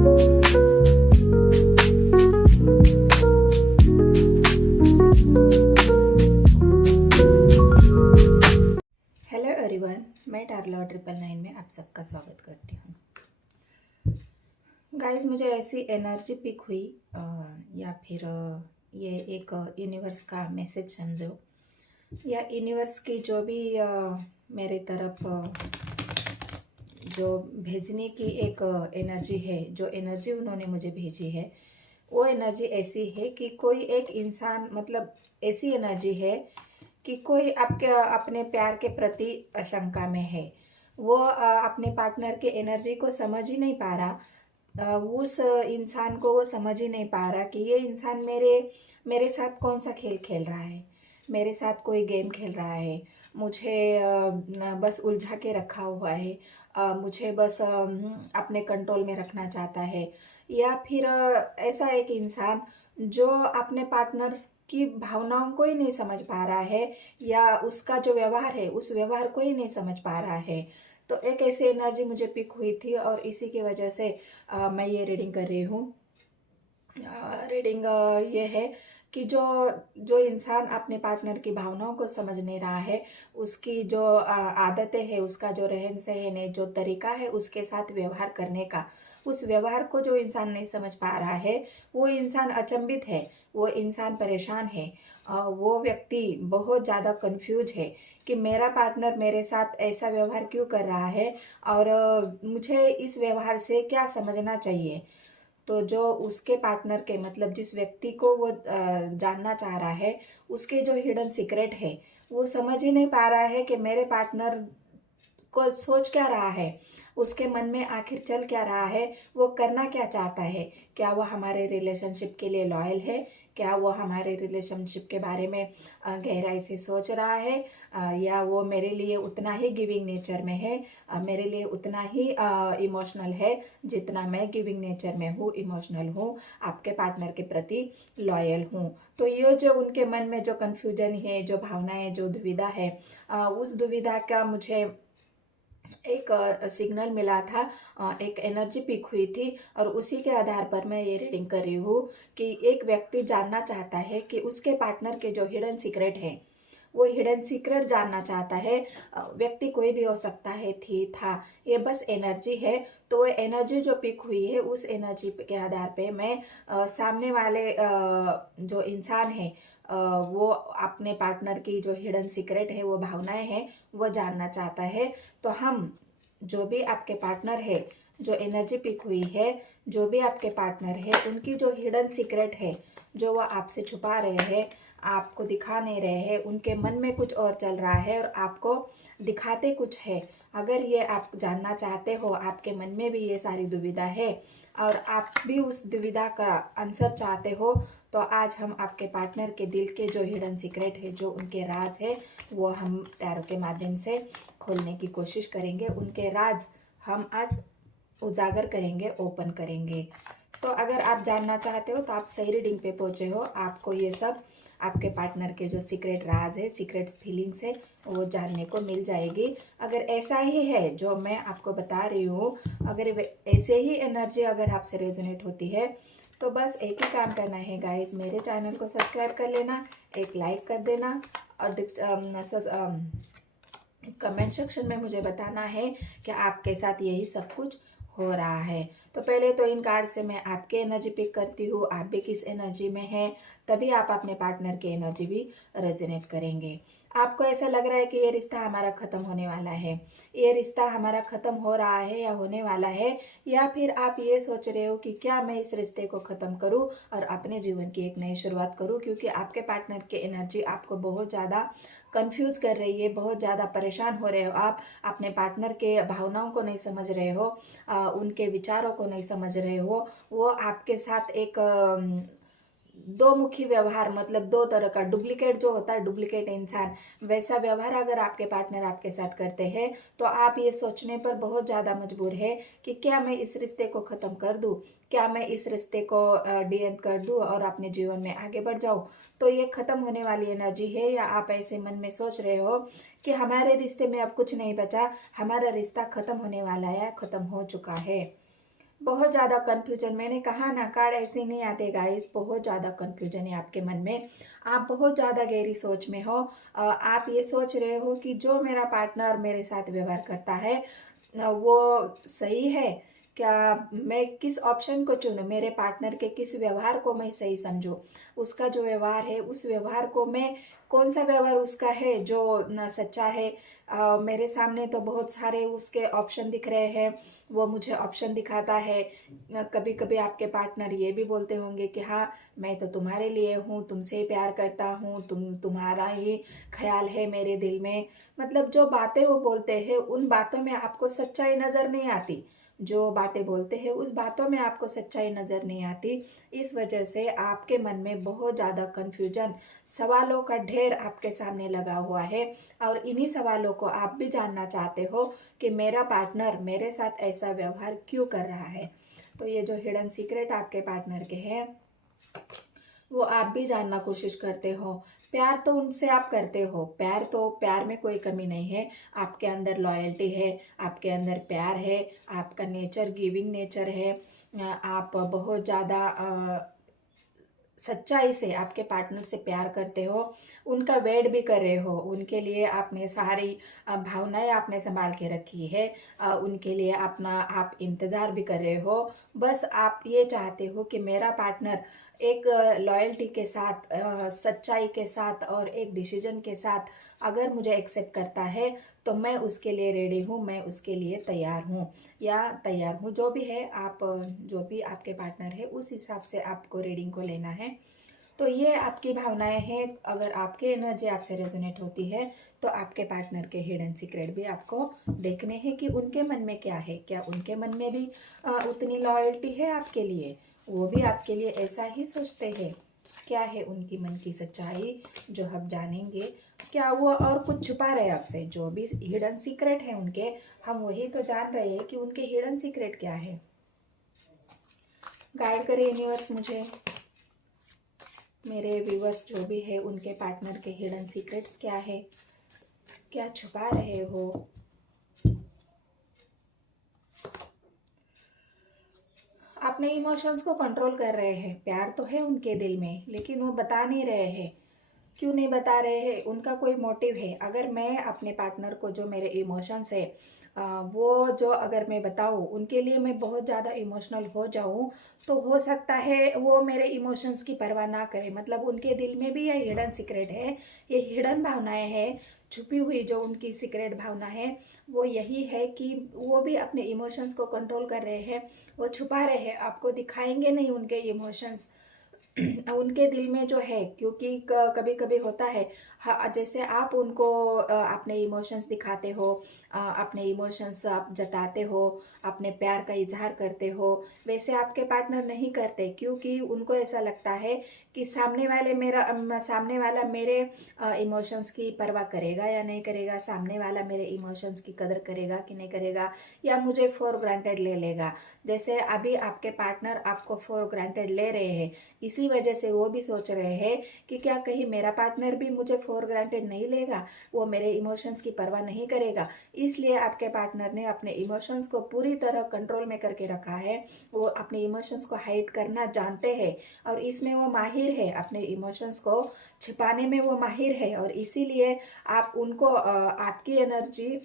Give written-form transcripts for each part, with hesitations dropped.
Hello everyone, मैं टारला 999 में आप सबका स्वागत करती हूँ। गाइस, मुझे ऐसी एनर्जी पिक हुई या फिर ये एक यूनिवर्स का मैसेज समझो, या यूनिवर्स की जो भी मेरे तरफ जो भेजने की एक एनर्जी है, जो एनर्जी उन्होंने मुझे भेजी है, वो एनर्जी ऐसी है कि कोई एक इंसान, मतलब ऐसी एनर्जी है कि कोई आपके अपने प्यार के प्रति आशंका में है। वो अपने पार्टनर के एनर्जी को समझ ही नहीं पा रहा। उस इंसान को वो समझ ही नहीं पा रहा कि ये इंसान मेरे मेरे साथ कौन सा खेल खेल रहा है, मेरे साथ कोई गेम खेल रहा है, मुझे बस उलझा के रखा हुआ है, मुझे बस अपने कंट्रोल में रखना चाहता है। या फिर ऐसा एक इंसान जो अपने पार्टनर्स की भावनाओं को ही नहीं समझ पा रहा है, या उसका जो व्यवहार है उस व्यवहार को ही नहीं समझ पा रहा है। तो एक ऐसी एनर्जी मुझे पिक हुई थी और इसी की वजह से मैं ये रीडिंग कर रही हूँ। रीडिंग ये है कि जो जो इंसान अपने पार्टनर की भावनाओं को समझ नहीं रहा है, उसकी जो आदतें हैं, उसका जो रहन सहन है, जो तरीका है उसके साथ व्यवहार करने का, उस व्यवहार को जो इंसान नहीं समझ पा रहा है, वो इंसान अचंभित है, वो इंसान परेशान है। वो व्यक्ति बहुत ज़्यादा कंफ्यूज है कि मेरा पार्टनर मेरे साथ ऐसा व्यवहार क्यों कर रहा है, और मुझे इस व्यवहार से क्या समझना चाहिए। तो जो उसके पार्टनर के, मतलब जिस व्यक्ति को वो जानना चाह रहा है, उसके जो हिडन सीक्रेट है, वो समझ ही नहीं पा रहा है कि मेरे पार्टनर को सोच क्या रहा है, उसके मन में आखिर चल क्या रहा है, वो करना क्या चाहता है। क्या वो हमारे रिलेशनशिप के लिए लॉयल है, क्या वो हमारे रिलेशनशिप के बारे में गहराई से सोच रहा है, या वो मेरे लिए उतना ही गिविंग नेचर में है, मेरे लिए उतना ही इमोशनल है जितना मैं गिविंग नेचर में हूँ, इमोशनल हूँ, आपके पार्टनर के प्रति लॉयल हूँ। तो ये जो उनके मन में जो कन्फ्यूजन है, जो भावनाएं, जो दुविधा है, उस दुविधा का मुझे एक सिग्नल मिला था, एक एनर्जी पिक हुई थी, और उसी के आधार पर मैं ये रीडिंग कर रही हूँ कि एक व्यक्ति जानना चाहता है कि उसके पार्टनर के जो हिडन सीक्रेट है, वो हिडन सीक्रेट जानना चाहता है। व्यक्ति कोई भी हो सकता है, थी, था, ये बस एनर्जी है। तो वो एनर्जी जो पिक हुई है, उस एनर्जी के आधार पे मैं सामने वाले जो इंसान है, वो अपने पार्टनर की जो हिडन सीक्रेट है, वो भावनाएं हैं, वो जानना चाहता है। तो हम, जो भी आपके पार्टनर है, जो एनर्जी पिक हुई है, जो भी आपके पार्टनर है, उनकी जो हिडन सीक्रेट है, जो वो आपसे छुपा रहे हैं, आपको दिखा नहीं रहे हैं, उनके मन में कुछ और चल रहा है और आपको दिखाते कुछ है। अगर ये आप जानना चाहते हो, आपके मन में भी ये सारी दुविधा है और आप भी उस दुविधा का आंसर चाहते हो, तो आज हम आपके पार्टनर के दिल के जो हिडन सीक्रेट है, जो उनके राज है, वो हम टैरो के माध्यम से खोलने की कोशिश करेंगे। उनके राज हम आज उजागर करेंगे, ओपन करेंगे। तो अगर आप जानना चाहते हो तो आप सही रीडिंग पे पहुंचे हो। आपको ये सब आपके पार्टनर के जो सीक्रेट राज है, सीक्रेट फीलिंग्स है, वो जानने को मिल जाएगी। अगर ऐसा ही है जो मैं आपको बता रही हूँ, अगर ऐसे ही एनर्जी अगर आपसे रेजोनेट होती है, तो बस एक ही काम करना है गाइस, मेरे चैनल को सब्सक्राइब कर लेना, एक लाइक कर देना, और कमेंट सेक्शन में मुझे बताना है कि आपके साथ यही सब कुछ हो रहा है। तो पहले तो इन कार्ड से मैं आपके एनर्जी पिक करती हूँ, आप भी किस एनर्जी में हैं, तभी आप अपने पार्टनर की एनर्जी भी रेजोनेट करेंगे। आपको ऐसा लग रहा है कि ये रिश्ता हमारा ख़त्म होने वाला है, ये रिश्ता हमारा ख़त्म हो रहा है या होने वाला है, या फिर आप ये सोच रहे हो कि क्या मैं इस रिश्ते को ख़त्म करूं और अपने जीवन की एक नई शुरुआत करूं, क्योंकि आपके पार्टनर की एनर्जी आपको बहुत ज़्यादा कंफ्यूज कर रही है, बहुत ज़्यादा परेशान हो रहे हो। आप अपने पार्टनर के भावनाओं को नहीं समझ रहे हो, उनके विचारों को नहीं समझ रहे हो। वो आपके साथ एक दो मुखी व्यवहार, मतलब दो तरह का डुप्लीकेट जो होता है, डुप्लीकेट इंसान, वैसा व्यवहार अगर आपके पार्टनर आपके साथ करते हैं, तो आप ये सोचने पर बहुत ज़्यादा मजबूर है कि क्या मैं इस रिश्ते को ख़त्म कर दूं, क्या मैं इस रिश्ते को डी एंड कर दूं और अपने जीवन में आगे बढ़ जाऊं। तो ये ख़त्म होने वाली एनर्जी है, या आप ऐसे मन में सोच रहे हो कि हमारे रिश्ते में अब कुछ नहीं बचा, हमारा रिश्ता ख़त्म होने वाला है, ख़त्म हो चुका है। बहुत ज़्यादा कन्फ्यूजन, मैंने कहा ना कार्ड ऐसे नहीं आते गाइस, बहुत ज़्यादा कन्फ्यूजन है आपके मन में। आप बहुत ज़्यादा गहरी सोच में हो। आप ये सोच रहे हो कि जो मेरा पार्टनर मेरे साथ व्यवहार करता है वो सही है क्या, मैं किस ऑप्शन को चुनूं, मेरे पार्टनर के किस व्यवहार को मैं सही समझूं, उसका जो व्यवहार है उस व्यवहार को मैं, कौन सा व्यवहार उसका है जो न सच्चा है। मेरे सामने तो बहुत सारे उसके ऑप्शन दिख रहे हैं, वो मुझे ऑप्शन दिखाता है। कभी कभी आपके पार्टनर ये भी बोलते होंगे कि हाँ मैं तो तुम्हारे लिए हूँ, तुमसे ही प्यार करता हूँ, तुम्हारा ही ख्याल है मेरे दिल में। मतलब जो बातें वो बोलते हैं उन बातों में आपको सच्चाई नज़र नहीं आती, जो बातें बोलते हैं उस बातों में आपको सच्चाई नज़र नहीं आती। इस वजह से आपके मन में बहुत ज़्यादा कन्फ्यूजन, सवालों का ढेर आपके सामने लगा हुआ है। और इन्हीं सवालों को आप भी जानना चाहते हो कि मेरा पार्टनर मेरे साथ ऐसा व्यवहार क्यों कर रहा है। तो ये जो हिडन सीक्रेट आपके पार्टनर के हैं वो आप भी जानना कोशिश करते हो। प्यार तो उनसे आप करते हो, प्यार में कोई कमी नहीं है, आपके अंदर लॉयल्टी है, आपके अंदर प्यार है, आपका नेचर गिविंग नेचर है। आप बहुत ज़्यादा सच्चाई से आपके पार्टनर से प्यार करते हो, उनका वेट भी कर रहे हो, उनके लिए आपने सारी भावनाएं आपने संभाल के रखी है, उनके लिए अपना आप इंतज़ार भी कर रहे हो। बस आप ये चाहते हो कि मेरा पार्टनर एक लॉयल्टी के साथ, सच्चाई के साथ और एक डिसीजन के साथ अगर मुझे एक्सेप्ट करता है तो मैं उसके लिए रेडी हूँ, मैं उसके लिए तैयार हूँ या तैयार हूँ, जो भी है आप, जो भी आपके पार्टनर है उस हिसाब से आपको रीडिंग को लेना है। तो ये आपकी भावनाएं हैं। अगर आपकी एनर्जी आपसे रेजोनेट होती है तो आपके पार्टनर के हिडन सीक्रेट भी आपको देखने हैं कि उनके मन में क्या है, क्या उनके मन में भी उतनी लॉयल्टी है आपके लिए, वो भी आपके लिए ऐसा ही सोचते हैं, क्या है उनकी मन की सच्चाई जो हम जानेंगे। क्या वो और कुछ छुपा रहे हैं आपसे, जो भी हिडन सीक्रेट है उनके, हम वही तो जान रहे हैं कि उनके हिडन सीक्रेट क्या है। गाइड करे यूनिवर्स मुझे, मेरे व्यूवर्स जो भी है उनके पार्टनर के हिडन सीक्रेट्स क्या है, क्या छुपा रहे हो। अपने इमोशंस को कंट्रोल कर रहे हैं, प्यार तो है उनके दिल में लेकिन वो बता नहीं रहे हैं। क्यों नहीं बता रहे हैं, उनका कोई मोटिव है। अगर मैं अपने पार्टनर को जो मेरे इमोशंस है वो जो अगर मैं बताऊँ, उनके लिए मैं बहुत ज़्यादा इमोशनल हो जाऊँ, तो हो सकता है वो मेरे इमोशंस की परवाह ना करे। मतलब उनके दिल में भी ये हिडन सीक्रेट है, ये हिडन भावनाएं हैं, छुपी हुई जो उनकी सीक्रेट भावना है वो यही है कि वो भी अपने इमोशंस को कंट्रोल कर रहे हैं, वो छुपा रहे हैं, आपको दिखाएंगे नहीं उनके इमोशंस उनके दिल में जो है। क्योंकि कभी कभी होता है, हाँ, जैसे आप उनको अपने इमोशंस दिखाते हो, अपने इमोशंस आप जताते हो, अपने प्यार का इजहार करते हो, वैसे आपके पार्टनर नहीं करते। क्योंकि उनको ऐसा लगता है कि सामने वाला मेरे इमोशंस की परवाह करेगा या नहीं करेगा, सामने वाला मेरे इमोशंस की कदर करेगा कि नहीं करेगा, या मुझे फॉर ग्रांटेड ले लेगा। जैसे अभी आपके पार्टनर आपको फॉर ग्रांटेड ले रहे हैं, इसी वजह से वो भी सोच रहे हैं कि क्या कहीं मेरा पार्टनर भी मुझे फॉर ग्रांटेड नहीं लेगा, वो मेरे इमोशंस की परवाह नहीं करेगा। इसलिए आपके पार्टनर ने अपने इमोशंस को पूरी तरह कंट्रोल में करके रखा है, वो अपने इमोशंस को हाइड करना जानते हैं और इसमें वो माहिर है, अपने इमोशंस को छिपाने में वो माहिर है। और इसीलिए आप उनको आपकी एनर्जी,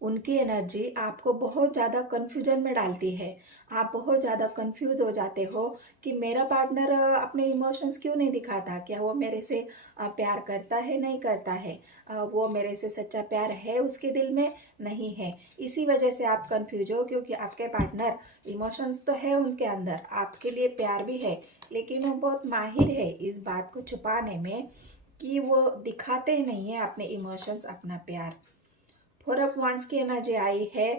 उनकी एनर्जी आपको बहुत ज़्यादा कन्फ्यूजन में डालती है। आप बहुत ज़्यादा कंफ्यूज हो जाते हो कि मेरा पार्टनर अपने इमोशंस क्यों नहीं दिखाता, क्या वो मेरे से प्यार करता है नहीं करता है, वो मेरे से सच्चा प्यार है उसके दिल में नहीं है। इसी वजह से आप कंफ्यूज हो, क्योंकि आपके पार्टनर इमोशंस तो है उनके अंदर, आपके लिए प्यार भी है, लेकिन वो बहुत माहिर है इस बात को छुपाने में कि वो दिखाते नहीं है अपने इमोशंस, अपना प्यार। फोर ऑफ वांड्स की एनर्जी आई है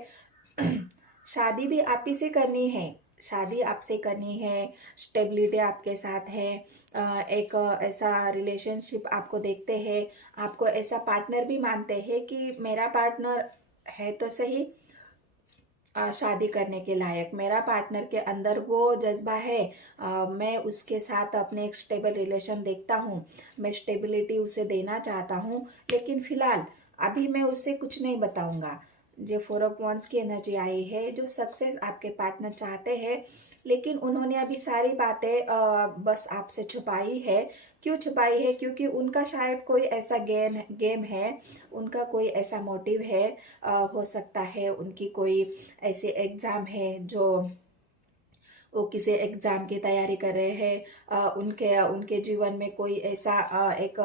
शादी भी आप ही से करनी है, शादी आपसे करनी है, स्टेबिलिटी आपके साथ है, एक ऐसा रिलेशनशिप आपको देखते हैं, आपको ऐसा पार्टनर भी मानते हैं कि मेरा पार्टनर है तो सही शादी करने के लायक, मेरा पार्टनर के अंदर वो जज्बा है, मैं उसके साथ अपने एक स्टेबल रिलेशन देखता हूँ, मैं स्टेबिलिटी उसे देना चाहता हूँ, लेकिन फिलहाल अभी मैं उसे कुछ नहीं बताऊँगा। जो 4 ऑफ वांड्स की एनर्जी आई है, जो सक्सेस आपके पार्टनर चाहते हैं, लेकिन उन्होंने अभी सारी बातें बस आपसे छुपाई है। क्यों छुपाई है? क्योंकि उनका शायद कोई ऐसा गेम है, उनका कोई ऐसा मोटिव है। हो सकता है उनकी कोई ऐसे एग्ज़ाम है, जो वो किसी एग्ज़ाम की तैयारी कर रहे हैं। उनके उनके जीवन में कोई ऐसा एक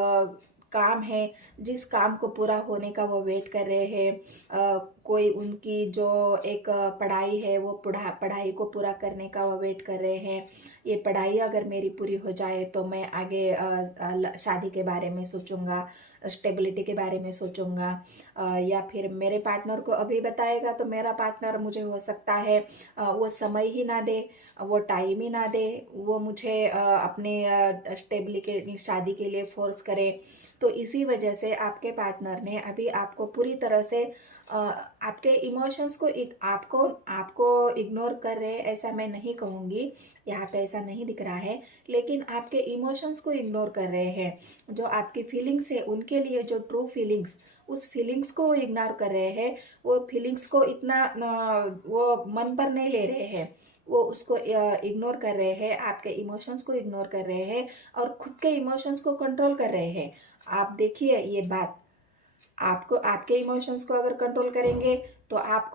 काम है, जिस काम को पूरा होने का वो वेट कर रहे हैं। कोई उनकी जो एक पढ़ाई है, वो पढ़ाई को पूरा करने का वो वेट कर रहे हैं। ये पढ़ाई अगर मेरी पूरी हो जाए तो मैं आगे शादी के बारे में सोचूंगा, स्टेबिलिटी के बारे में सोचूंगा। या फिर मेरे पार्टनर को अभी बताएगा तो मेरा पार्टनर मुझे हो सकता है वो समय ही ना दे, वो टाइम ही ना दे, वो मुझे अपने स्टेबिलिटी शादी के लिए फोर्स करे। तो इसी वजह से आपके पार्टनर ने अभी आपको पूरी तरह से आपके इमोशंस को आपको इग्नोर कर रहे हैं, ऐसा मैं नहीं कहूँगी। यहाँ पे ऐसा नहीं दिख रहा है, लेकिन आपके इमोशंस को इग्नोर कर रहे हैं। जो आपकी फीलिंग्स है, उनके लिए जो ट्रू फीलिंग्स, उस फीलिंग्स को वो इग्नोर कर रहे हैं। वो फीलिंग्स को इतना वो मन पर नहीं ले रहे हैं, वो उसको इग्नोर कर रहे हैं, आपके इमोशंस को इग्नोर कर रहे हैं और खुद के इमोशंस को कंट्रोल कर रहे हैं। आप देखिए ये बात, आपको आपके इमोशंस को अगर कंट्रोल करेंगे तो आप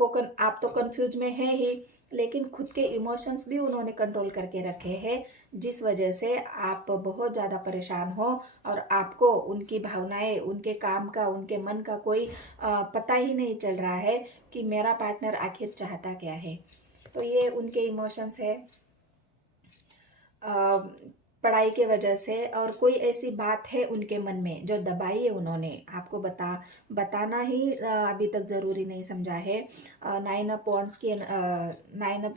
तो कंफ्यूज में है ही, लेकिन खुद के इमोशंस भी उन्होंने कंट्रोल करके रखे हैं, जिस वजह से आप बहुत ज़्यादा परेशान हो और आपको उनकी भावनाएं, उनके काम का, उनके मन का कोई पता ही नहीं चल रहा है कि मेरा पार्टनर आखिर चाहता क्या है। तो ये उनके इमोशंस है पढ़ाई के वजह से, और कोई ऐसी बात है उनके मन में जो दबाई है उन्होंने, आपको बताना ही अभी तक ज़रूरी नहीं समझा है। 9 ऑफ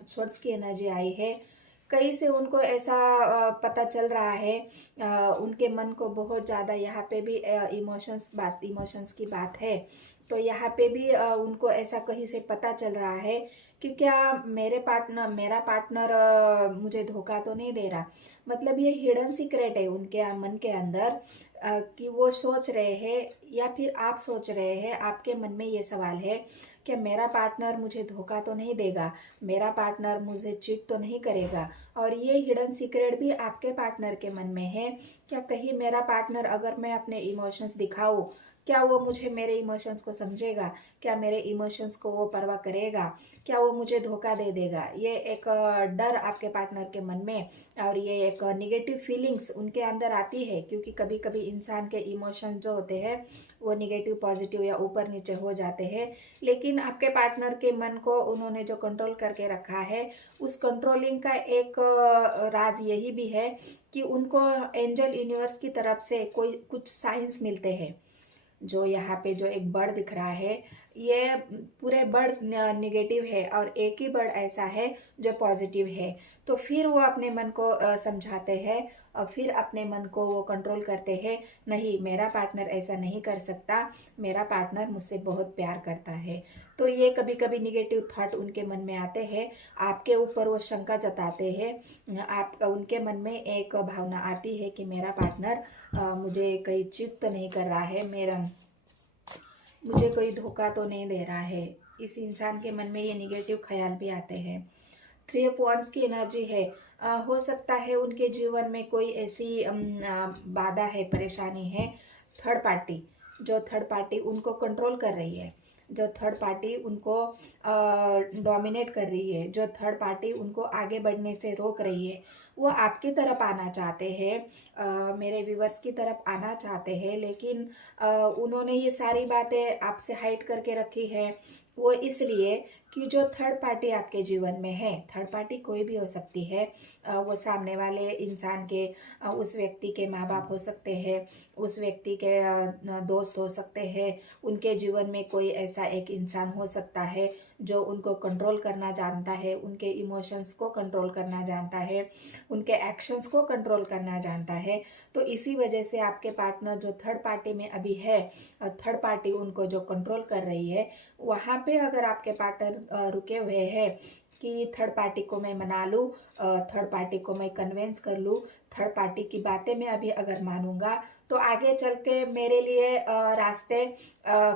स्वॉर्ड्स की एनर्जी आई है। कहीं से उनको ऐसा पता चल रहा है, उनके मन को बहुत ज़्यादा, यहाँ पे भी इमोशंस की बात है। तो यहाँ पे भी उनको ऐसा कहीं से पता चल रहा है कि क्या मेरा पार्टनर मुझे धोखा तो नहीं दे रहा। मतलब ये हिडन सीक्रेट है उनके मन के अंदर, कि वो सोच रहे हैं, या फिर आप सोच रहे हैं, आपके मन में ये सवाल है कि मेरा पार्टनर मुझे धोखा तो नहीं देगा, मेरा पार्टनर मुझे चीट तो नहीं करेगा। और ये हिडन सीक्रेट भी आपके पार्टनर के मन में है, क्या कहीं मेरा पार्टनर, अगर मैं अपने इमोशंस दिखाऊं, क्या वो मुझे, मेरे इमोशंस को समझेगा, क्या मेरे इमोशंस को वो परवाह करेगा, क्या वो मुझे धोखा दे देगा। ये एक डर आपके पार्टनर के मन में, और ये एक निगेटिव फीलिंग्स उनके अंदर आती है, क्योंकि कभी कभी इंसान के इमोशन जो होते हैं वो निगेटिव पॉजिटिव या ऊपर नीचे हो जाते हैं। लेकिन आपके पार्टनर के मन को उन्होंने जो कंट्रोल करके रखा है, उस कंट्रोलिंग का एक राज यही भी है कि उनको एंजल यूनिवर्स की तरफ से कुछ साइंस मिलते हैं। जो यहाँ पे जो एक बर्ड दिख रहा है, ये पूरे बर्ड निगेटिव है और एक ही बर्ड ऐसा है जो पॉजिटिव है। तो फिर वो अपने मन को समझाते हैं, और फिर अपने मन को वो कंट्रोल करते हैं, नहीं मेरा पार्टनर ऐसा नहीं कर सकता, मेरा पार्टनर मुझसे बहुत प्यार करता है। तो ये कभी कभी निगेटिव थॉट उनके मन में आते हैं, आपके ऊपर वो शंका जताते हैं, आप उनके मन में एक भावना आती है कि मेरा पार्टनर मुझे कहीं चीट तो नहीं कर रहा है, मुझे कोई धोखा तो नहीं दे रहा है। इस इंसान के मन में ये निगेटिव ख्याल भी आते हैं। 3 ऑफ वांड्स की एनर्जी है। हो सकता है उनके जीवन में कोई ऐसी बाधा है, परेशानी है, थर्ड पार्टी, जो थर्ड पार्टी उनको कंट्रोल कर रही है, जो थर्ड पार्टी उनको डोमिनेट कर रही है, जो थर्ड पार्टी उनको आगे बढ़ने से रोक रही है। वो आपकी तरफ आना चाहते हैं, मेरे व्यूवर्स की तरफ आना चाहते हैं, लेकिन उन्होंने ये सारी बातें आपसे हाइड करके रखी है। वो इसलिए कि जो थर्ड पार्टी आपके जीवन में है, थर्ड पार्टी कोई भी हो सकती है, वो सामने वाले इंसान के, उस व्यक्ति के माँ बाप हो सकते हैं, उस व्यक्ति के दोस्त हो सकते हैं, उनके जीवन में कोई ऐसा एक इंसान हो सकता है जो उनको कंट्रोल करना जानता है, उनके इमोशंस को कंट्रोल करना जानता है, उनके एक्शंस को कंट्रोल करना जानता है। तो इसी वजह से आपके पार्टनर जो थर्ड पार्टी में अभी है, थर्ड पार्टी उनको जो कंट्रोल कर रही है, वहाँ पे अगर आपके पार्टनर रुके हुए हैं कि थर्ड पार्टी को मैं मना लूँ, थर्ड पार्टी को मैं कन्वेंस कर लूँ, थर्ड पार्टी की बातें मैं अभी अगर मानूंगा तो आगे चल के मेरे लिए रास्ते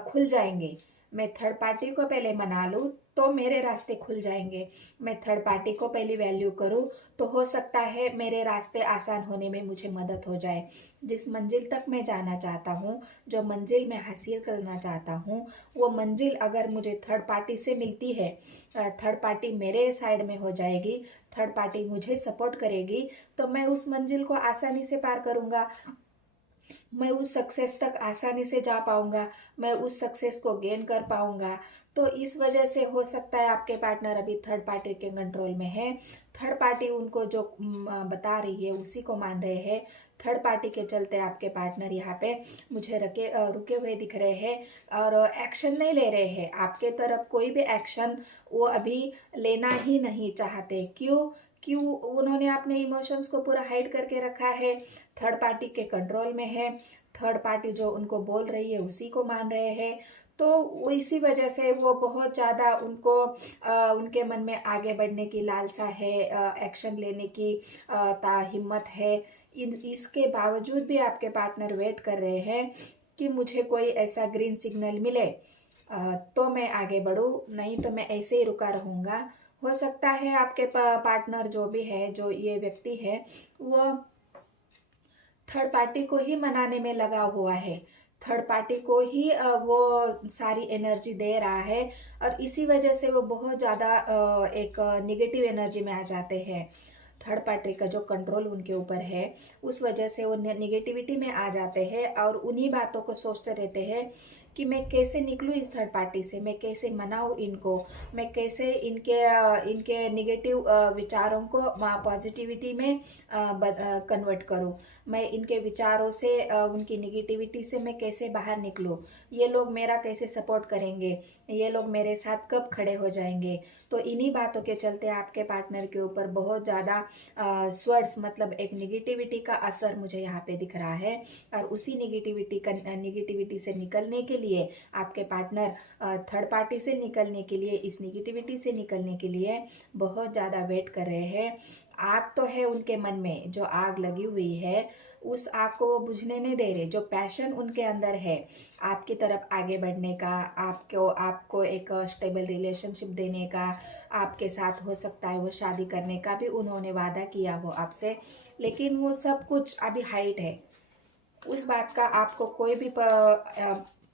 खुल जाएंगे, मैं थर्ड पार्टी को पहले मना लूँ तो मेरे रास्ते खुल जाएंगे। मैं थर्ड पार्टी को पहले वैल्यू करूँ तो हो सकता है मेरे रास्ते आसान होने में मुझे मदद हो जाए। जिस मंजिल तक मैं जाना चाहता हूँ, जो मंजिल मैं हासिल करना चाहता हूँ, वो मंजिल अगर मुझे थर्ड पार्टी से मिलती है, थर्ड पार्टी मेरे साइड में हो जाएगी, थर्ड पार्टी मुझे सपोर्ट करेगी, तो मैं उस मंजिल को आसानी से पार करूँगा। मैं उस सक्सेस तक आसानी से जा पाऊंगा, मैं उस सक्सेस को गेन कर पाऊंगा। तो इस वजह से हो सकता है आपके पार्टनर अभी थर्ड पार्टी के कंट्रोल में है। थर्ड पार्टी उनको जो बता रही है उसी को मान रहे हैं। थर्ड पार्टी के चलते आपके पार्टनर यहाँ पे मुझे रुके हुए दिख रहे हैं और एक्शन नहीं ले रहे हैं। आपके तरफ कोई भी एक्शन वो अभी लेना ही नहीं चाहते। क्यों? क्यों? उन्होंने अपने इमोशंस को पूरा हाइड करके रखा है, थर्ड पार्टी के कंट्रोल में है, थर्ड पार्टी जो उनको बोल रही है उसी को मान रहे हैं। तो वो इसी वजह से वो बहुत ज़्यादा उनके मन में आगे बढ़ने की लालसा है, एक्शन लेने की हिम्मत है। इसके बावजूद भी आपके पार्टनर वेट कर रहे हैं कि मुझे कोई ऐसा ग्रीन सिग्नल मिले तो मैं आगे बढ़ूँ, नहीं तो मैं ऐसे ही रुका रहूँगा। हो सकता है आपके पार्टनर जो भी है, जो ये व्यक्ति है, वो थर्ड पार्टी को ही मनाने में लगा हुआ है, थर्ड पार्टी को ही वो सारी एनर्जी दे रहा है और इसी वजह से वो बहुत ज़्यादा एक निगेटिव एनर्जी में आ जाते हैं। थर्ड पार्टी का जो कंट्रोल उनके ऊपर है उस वजह से वो निगेटिविटी में आ जाते हैं और उन्हीं बातों को सोचते रहते हैं कि मैं कैसे निकलूँ इस थर्ड पार्टी से, मैं कैसे मनाऊँ इनको, मैं कैसे इनके निगेटिव विचारों को पॉजिटिविटी में कन्वर्ट करूँ, मैं इनके विचारों से उनकी निगेटिविटी से मैं कैसे बाहर निकलूँ, ये लोग मेरा कैसे सपोर्ट करेंगे, ये लोग मेरे साथ कब खड़े हो जाएंगे। तो इन्हीं बातों के चलते आपके पार्टनर के ऊपर बहुत ज़्यादा स्वर्ड्स मतलब एक निगेटिविटी का असर मुझे यहाँ पे दिख रहा है और उसी निगेटिविटी से निकलने के लिए आपके पार्टनर थर्ड पार्टी से निकलने के लिए, इस निगेटिविटी से निकलने के लिए बहुत ज़्यादा वेट कर रहे हैं। आग तो है उनके मन में, जो आग लगी हुई है उस आग को वो बुझने नहीं दे रहे। जो पैशन उनके अंदर है आपकी तरफ आगे बढ़ने का, आपको एक स्टेबल रिलेशनशिप देने का, आपके साथ हो सकता है वो शादी करने का भी उन्होंने वादा किया हो आपसे, लेकिन वो सब कुछ अभी हाइट है। उस बात का आपको कोई भी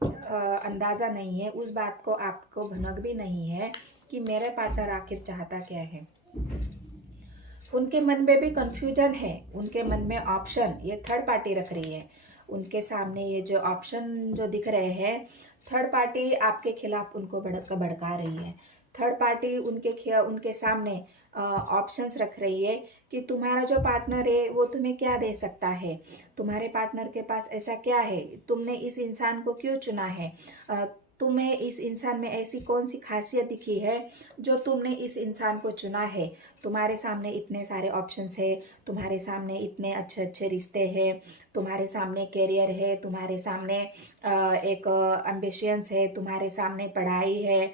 अंदाज़ा नहीं है, उस बात को आपको भनक भी नहीं है कि मेरा पार्टनर आखिर चाहता क्या है। उनके मन में भी कंफ्यूजन है, उनके मन में ऑप्शन ये थर्ड पार्टी रख रही है। उनके सामने ये जो ऑप्शन जो दिख रहे हैं, थर्ड पार्टी आपके खिलाफ उनको भड़का रही है। थर्ड पार्टी उनके सामने ऑप्शंस रख रही है कि तुम्हारा जो पार्टनर है वो तुम्हें क्या दे सकता है, तुम्हारे पार्टनर के पास ऐसा क्या है, तुमने इस इंसान को क्यों चुना है, तुम्हें इस इंसान में ऐसी कौन सी खासियत दिखी है जो तुमने इस इंसान को चुना है। तुम्हारे सामने इतने सारे ऑप्शंस है, तुम्हारे सामने इतने अच्छे अच्छे रिश्ते हैं, तुम्हारे सामने करियर है, तुम्हारे सामने एक एम्बिशंस है, तुम्हारे सामने पढ़ाई है,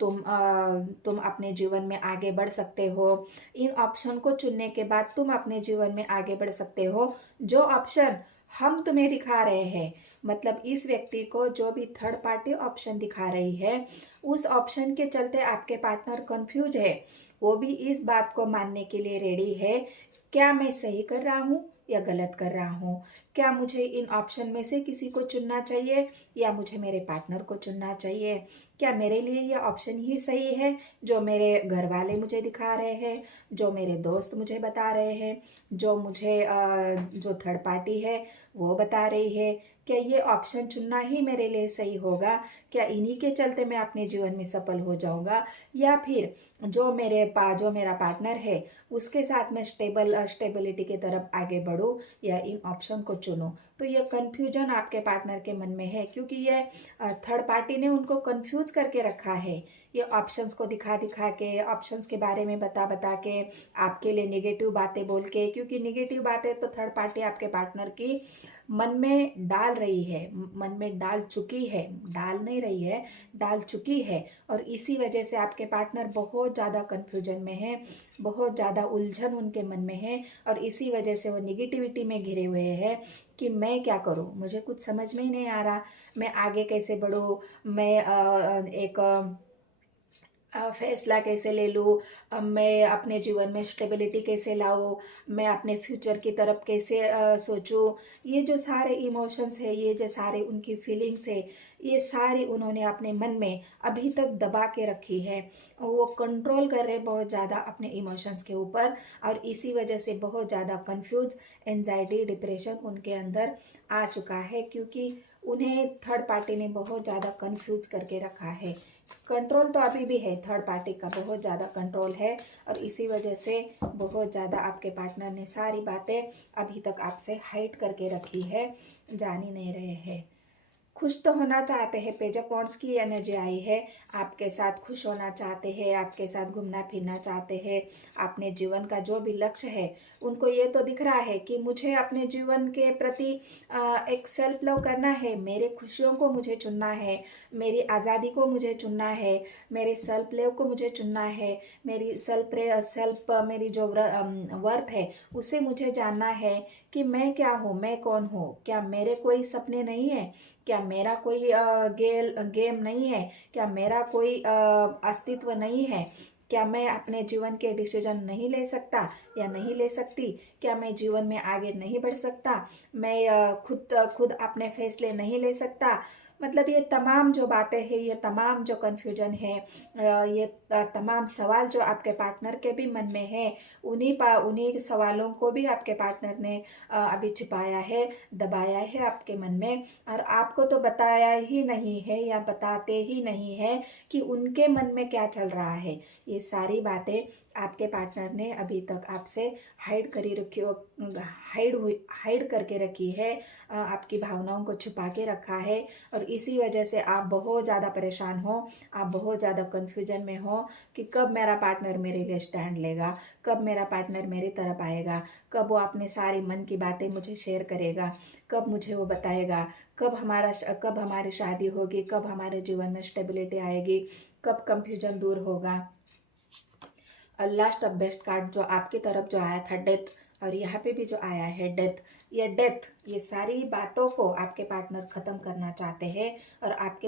तुम अपने जीवन में आगे बढ़ सकते हो। इन ऑप्शन को चुनने के बाद तुम अपने जीवन में आगे बढ़ सकते हो। जो ऑप्शन हम तुम्हें दिखा रहे हैं, मतलब इस व्यक्ति को जो भी थर्ड पार्टी ऑप्शन दिखा रही है, उस ऑप्शन के चलते आपके पार्टनर कंफ्यूज है। वो भी इस बात को मानने के लिए रेडी है, क्या मैं सही कर रहा हूँ या गलत कर रहा हूँ, क्या मुझे इन ऑप्शन में से किसी को चुनना चाहिए या मुझे मेरे पार्टनर को चुनना चाहिए, क्या मेरे लिए ये ऑप्शन ही सही है जो मेरे घर वाले मुझे दिखा रहे हैं, जो मेरे दोस्त मुझे बता रहे हैं, जो थर्ड पार्टी है वो बता रही है, क्या ये ऑप्शन चुनना ही मेरे लिए सही होगा, क्या इन्हीं के चलते मैं अपने जीवन में सफल हो जाऊंगा, या फिर जो मेरा पार्टनर है उसके साथ मैं स्टेबिलिटी की तरफ आगे बढ़ूं या इन ऑप्शन को चुनूं। तो ये कन्फ्यूजन आपके पार्टनर के मन में है क्योंकि ये थर्ड पार्टी ने उनको कंफ्यूज करके रखा है। ये ऑप्शंस को दिखा दिखा के, ऑप्शंस के बारे में बता बता के, आपके लिए नेगेटिव बातें बोल के, क्योंकि नेगेटिव बातें तो थर्ड पार्टी आपके पार्टनर की मन में डाल रही है, मन में डाल चुकी है, डाल नहीं रही है, डाल चुकी है। और इसी वजह से आपके पार्टनर बहुत ज़्यादा कन्फ्यूजन में है, बहुत ज़्यादा उलझन उनके मन में है और इसी वजह से वो निगेटिविटी में घिरे हुए हैं कि मैं क्या करूं, मुझे कुछ समझ में ही नहीं आ रहा, मैं आगे कैसे बढ़ूं, मैं एक फैसला कैसे ले लूँ, मैं अपने जीवन में स्टेबिलिटी कैसे लाऊँ, मैं अपने फ्यूचर की तरफ कैसे सोचूँ। ये जो सारे इमोशंस है, ये जो सारे उनकी फीलिंग्स है, ये सारी उन्होंने अपने मन में अभी तक दबा के रखी है। वो कंट्रोल कर रहे बहुत ज़्यादा अपने इमोशंस के ऊपर, और इसी वजह से बहुत ज़्यादा कंफ्यूज, एंजाइटी, डिप्रेशन उनके अंदर आ चुका है, क्योंकि उन्हें थर्ड पार्टी ने बहुत ज़्यादा कंफ्यूज करके रखा है। कंट्रोल तो अभी भी है, थर्ड पार्टी का बहुत ज़्यादा कंट्रोल है, और इसी वजह से बहुत ज़्यादा आपके पार्टनर ने सारी बातें अभी तक आपसे हाइड करके रखी है, जान ही नहीं रहे हैं। खुश तो होना चाहते हैं, पेज ऑफ वॉन्ड्स की एनर्जी आई है, आपके साथ खुश होना चाहते हैं, आपके साथ घूमना फिरना चाहते हैं, अपने जीवन का जो भी लक्ष्य है उनको ये तो दिख रहा है कि मुझे अपने जीवन के प्रति एक सेल्फ लव करना है, मेरे खुशियों को मुझे चुनना है, मेरी आज़ादी को मुझे चुनना है, मेरे सेल्फ लव को मुझे चुनना है, मेरी सेल्फ मेरी जो वर्थ है उसे मुझे जानना है कि मैं क्या हूँ, मैं कौन हूँ, क्या मेरे कोई सपने नहीं है, क्या मेरा कोई गेम नहीं है, क्या मेरा कोई अस्तित्व नहीं है, क्या मैं अपने जीवन के डिसीजन नहीं ले सकता या नहीं ले सकती, क्या मैं जीवन में आगे नहीं बढ़ सकता, मैं खुद खुद अपने फैसले नहीं ले सकता। मतलब ये तमाम जो बातें हैं, ये तमाम जो कन्फ्यूजन है, ये तमाम सवाल जो आपके पार्टनर के भी मन में है, उन्हीं सवालों को भी आपके पार्टनर ने अभी छिपाया है, दबाया है आपके मन में, और आपको तो बताया ही नहीं है या बताते ही नहीं है कि उनके मन में क्या चल रहा है। ये सारी बातें आपके पार्टनर ने अभी तक आपसे हाइड करके रखी है, आपकी भावनाओं को छुपा के रखा है, और इसी वजह से आप बहुत ज़्यादा परेशान हो, आप बहुत ज़्यादा कन्फ्यूजन में हो कि कब मेरा पार्टनर मेरे लिए स्टैंड लेगा, कब मेरा पार्टनर मेरी तरफ आएगा, कब वो अपने सारी मन की बातें मुझे शेयर करेगा, कब मुझे वो बताएगा, कब हमारी शादी होगी, कब हमारे जीवन में स्टेबिलिटी आएगी, कब कंफ्यूजन दूर होगा। और लास्ट ऑफ बेस्ट कार्ड जो आपकी तरफ जो आया था, डेथ, और यहाँ पे भी जो आया है डेथ, ये सारी बातों को आपके पार्टनर ख़त्म करना चाहते हैं, और आप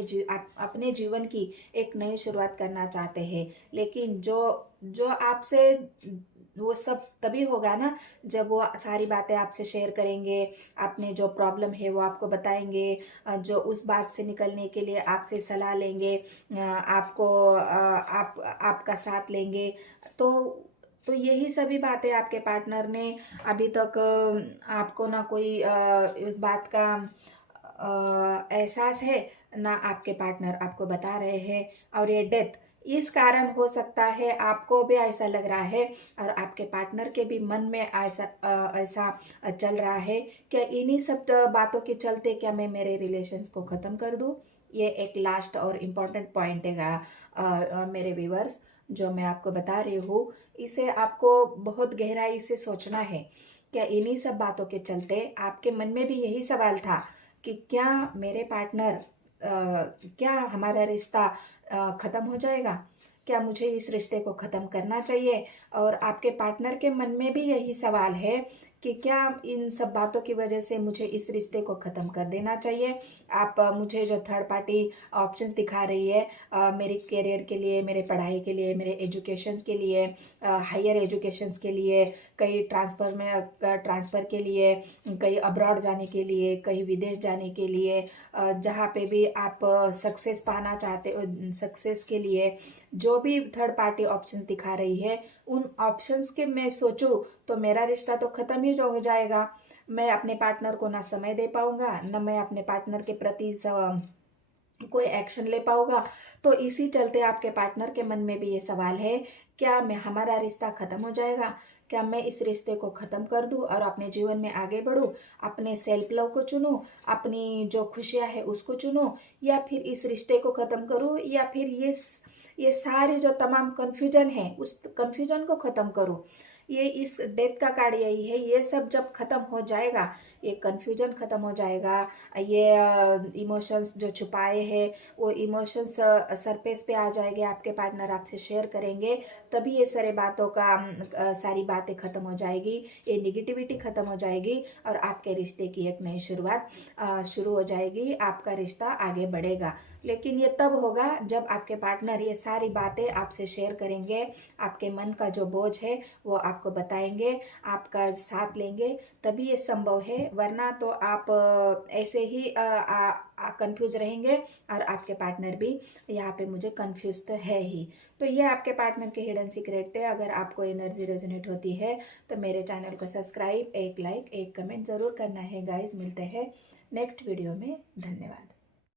अपने जीवन की एक नई शुरुआत करना चाहते हैं। लेकिन जो आपसे वो सब तभी होगा ना जब वो सारी बातें आपसे शेयर करेंगे, अपने जो प्रॉब्लम है वो आपको बताएंगे, जो उस बात से निकलने के लिए आपसे सलाह लेंगे, आपका साथ लेंगे। तो यही सभी बातें आपके पार्टनर ने अभी तक आपको ना कोई उस बात का एहसास है, ना आपके पार्टनर आपको बता रहे हैं। और ये डेथ इस कारण हो सकता है, आपको भी ऐसा लग रहा है और आपके पार्टनर के भी मन में ऐसा चल रहा है, क्या इन्हीं सब बातों के चलते क्या मैं मेरे रिलेशंस को ख़त्म कर दूं। ये एक लास्ट और इम्पॉर्टेंट पॉइंट है मेरे व्यूअर्स, जो मैं आपको बता रही हूँ। इसे आपको बहुत गहराई से सोचना है, क्या इन्हीं सब बातों के चलते आपके मन में भी यही सवाल था कि क्या मेरे पार्टनर क्या हमारा रिश्ता ख़त्म हो जाएगा, क्या मुझे इस रिश्ते को ख़त्म करना चाहिए। और आपके पार्टनर के मन में भी यही सवाल है कि क्या इन सब बातों की वजह से मुझे इस रिश्ते को ख़त्म कर देना चाहिए। आप मुझे जो थर्ड पार्टी ऑप्शंस दिखा रही है, मेरे करियर के लिए, मेरे पढ़ाई के लिए, मेरे एजुकेशंस के लिए, हायर एजुकेशंस के लिए, कहीं ट्रांसफ़र के लिए, कहीं अब्रॉड जाने के लिए, कहीं विदेश जाने के लिए, जहाँ पे भी आप सक्सेस पाना चाहते हो, सक्सेस के लिए जो भी थर्ड पार्टी ऑप्शंस दिखा रही है, उन ऑप्शंस के मैं सोचूं तो मेरा रिश्ता तो ख़त्म ही जो हो जाएगा। मैं अपने पार्टनर को ना समय दे पाऊंगा, ना मैं अपने पार्टनर के प्रति कोई एक्शन ले पाऊंगा। तो इसी चलते आपके पार्टनर के मन में भी ये सवाल है, क्या मैं हमारा रिश्ता ख़त्म हो जाएगा, क्या मैं इस रिश्ते को ख़त्म कर दूं और अपने जीवन में आगे बढ़ूं, अपने सेल्फ लव को चुनूं, अपनी जो खुशियां है उसको चुनूं, या फिर इस रिश्ते को ख़त्म करूं, या फिर ये सारे जो तमाम कन्फ्यूजन है उस कन्फ्यूजन को ख़त्म करूं। ये इस डेथ का कार्ड यही है, ये सब जब ख़त्म हो जाएगा, ये कन्फ्यूजन ख़त्म हो जाएगा, ये इमोशंस जो छुपाए हैं वो इमोशंस सरफेस पे आ जाएंगे, आपके पार्टनर आपसे शेयर करेंगे, तभी ये सारे बातों का सारी बातें ख़त्म हो जाएगी, ये निगेटिविटी ख़त्म हो जाएगी और आपके रिश्ते की एक नई शुरुआत शुरू हो जाएगी, आपका रिश्ता आगे बढ़ेगा। लेकिन ये तब होगा जब आपके पार्टनर ये सारी बातें आपसे शेयर करेंगे, आपके मन का जो बोझ है वो आपको बताएंगे, आपका साथ लेंगे, तभी ये संभव है। वरना तो आप ऐसे ही कंफ्यूज रहेंगे और आपके पार्टनर भी यहाँ पे मुझे कंफ्यूज तो है ही। तो ये आपके पार्टनर के हिडन सीक्रेट थे। अगर आपको एनर्जी रेजोनेट होती है तो मेरे चैनल को सब्सक्राइब, एक लाइक, एक कमेंट ज़रूर करना है गाइज। मिलते हैं नेक्स्ट वीडियो में। धन्यवाद।